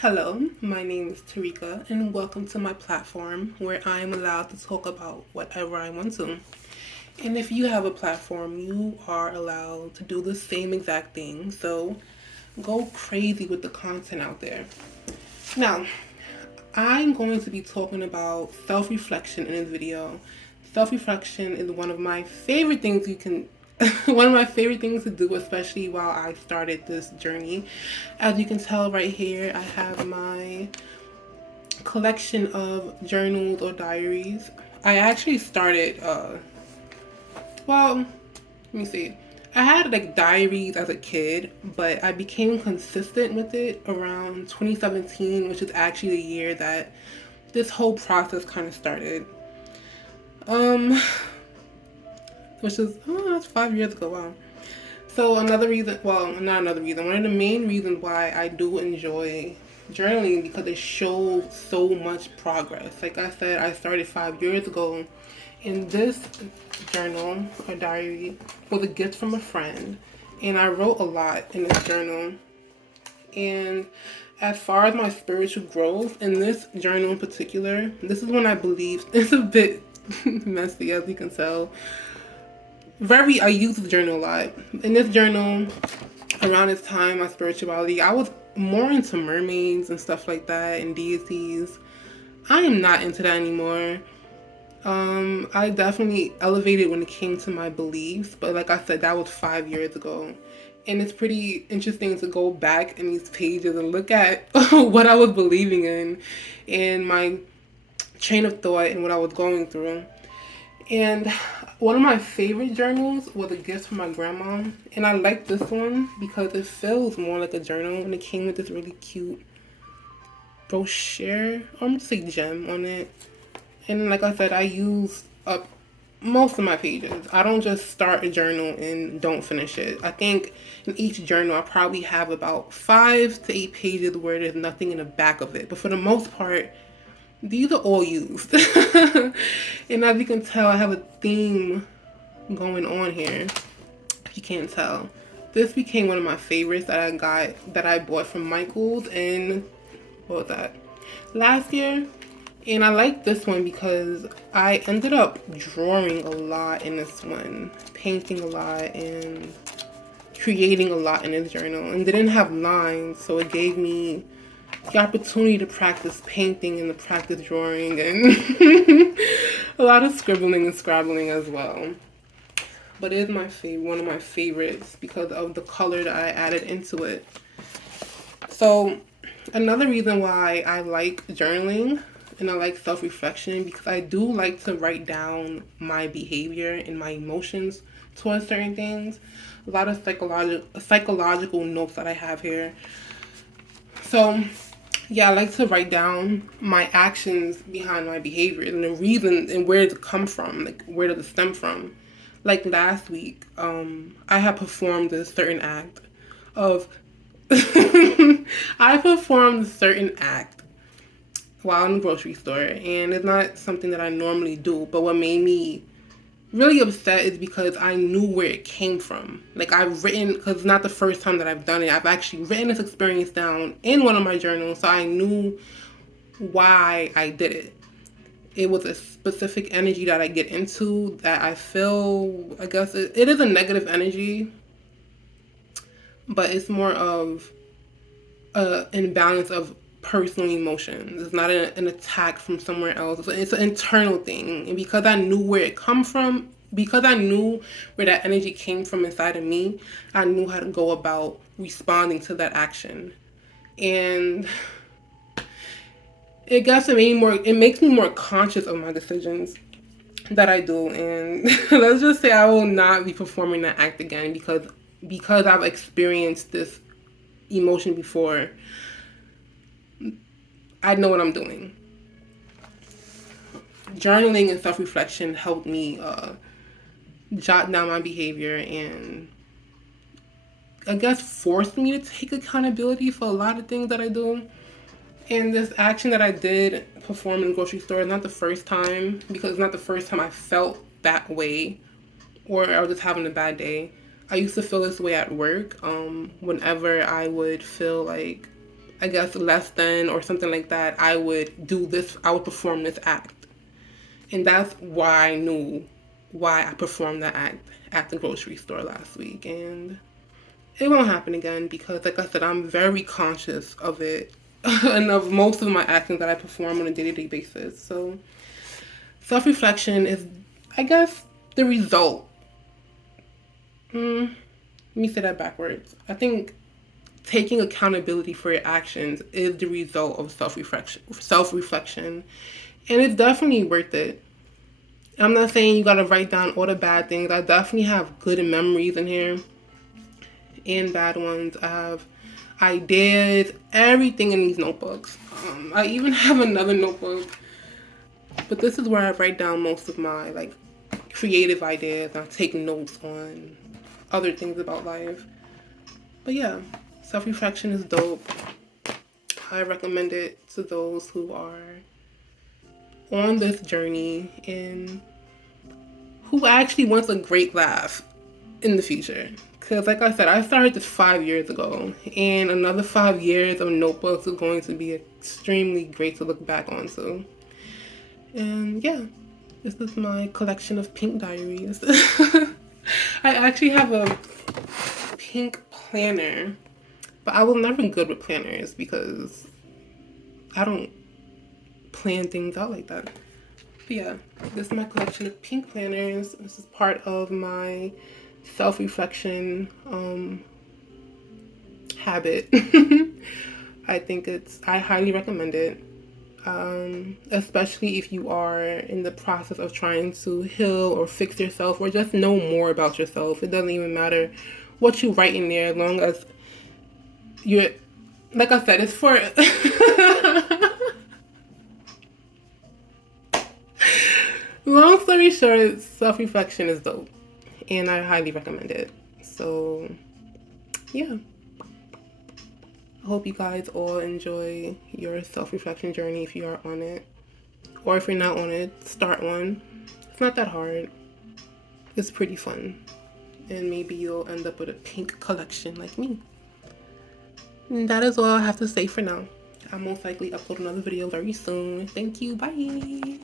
Hello, my name is Tarika, and welcome to my platform where I am allowed to talk about whatever I want to. And if you have a platform, you are allowed to do the same exact thing. So go crazy with the content out there. Now, I'm going to be talking about self reflection in this video. Self reflection is one of my favorite things you can one of my favorite things to do, especially while I started this journey. As you can tell right here, I have my collection of journals or diaries. I actually started, well, let me see. I had like diaries as a kid, but I became consistent with it around 2017, which is actually the year that this whole process kind of started. Um, which is, oh, that's 5 years ago. Wow. So another reason, well, not another reason, one of the main reasons why I do enjoy journaling because it shows so much progress. Like I said, I started 5 years ago, and this journal or diary was a gift from a friend, and I wrote a lot in this journal. And as far as my spiritual growth in this journal in particular, this is when I believe it's a bit messy, as you can tell. I use the journal a lot. In this journal, around this time, my spirituality, I was more into mermaids and stuff like that and deities. I am not into that anymore. I definitely elevated when it came to my beliefs, but like I said, that was 5 years ago. And it's pretty interesting to go back in these pages and look at what I was believing in and my train of thought and what I was going through. And one of my favorite journals was a gift from my grandma. And I like this one because it feels more like a journal and it came with this really cute brochure, or I'm just say gem on it. And like I said, I use up most of my pages. I don't just start a journal and don't finish it. I think in each journal, I probably have about 5 to 8 pages where there's nothing in the back of it. But for the most part, these are all used. And as you can tell, I have a theme going on here. If you can't tell. This became one of my favorites that I bought from Michaels in, what was that? Last year. And I like this one because I ended up drawing a lot in this one, painting a lot and creating a lot in this journal. And they didn't have lines, so it gave me the opportunity to practice painting and to practice drawing and a lot of scribbling and scrabbling as well. But it is my favorite, one of my favorites because of the color that I added into it. So another reason why I like journaling and I like self-reflection because I do like to write down my behavior and my emotions towards certain things. A lot of psychological notes that I have here. So yeah, I like to write down my actions behind my behaviors and the reason and where it come from, like where does it stem from. Like last week, I had performed a certain act of I performed a certain act while in the grocery store, and it's not something that I normally do. But what made me really upset is because I knew where it came from. Like I've written, because it's not the first time that I've done it. I've actually written this experience down in one of my journals, so I knew why I did it. It was a specific energy that I get into that I feel, I guess it is a negative energy, but it's more of a imbalance of personal emotions. It's not an attack from somewhere else. It's an internal thing. And because I knew where it come from, because I knew where that energy came from inside of me, I knew how to go about responding to that action. And it gets me more. It makes me more conscious of my decisions that I do. And let's just say I will not be performing that act again because I've experienced this emotion before. I know what I'm doing. Journaling and self-reflection helped me jot down my behavior and I guess forced me to take accountability for a lot of things that I do. And this action that I did perform in the grocery store is not the first time because it's not the first time I felt that way or I was just having a bad day. I used to feel this way at work whenever I would feel like I guess, less than or something like that, I would perform this act. And that's why I knew why I performed that act at the grocery store last week. And it won't happen again because, like I said, I'm very conscious of it and of most of my actions that I perform on a day-to-day basis. So self-reflection is, I guess, the result. Let me say that backwards. I think taking accountability for your actions is the result of self-reflection, and it's definitely worth it. I'm not saying you gotta write down all the bad things. I definitely have good memories in here and bad ones. I have ideas, everything in these notebooks. I even have another notebook, but this is where I write down most of my like creative ideas. I take notes on other things about life. But yeah, self-reflection is dope. I recommend it to those who are on this journey and who actually wants a great laugh in the future. Because, like I said, I started this 5 years ago, and another 5 years of notebooks is going to be extremely great to look back onto. And yeah, this is my collection of pink diaries. I actually have a pink planner, but I was never good with planners because I don't plan things out like that. But yeah, this is my collection of pink planners. This is part of my self-reflection habit. I highly recommend it. Especially if you are in the process of trying to heal or fix yourself or just know more about yourself. It doesn't even matter what you write in there as long as you're, like I said, it's for long story short, self-reflection is dope and I highly recommend it. So yeah, I hope you guys all enjoy your self-reflection journey if you are on it, or if you're not on it, start one. It's not that hard. It's pretty fun, and maybe you'll end up with a pink collection like me. And that is all I have to say for now. I'll most likely upload another video very soon. Thank you. Bye.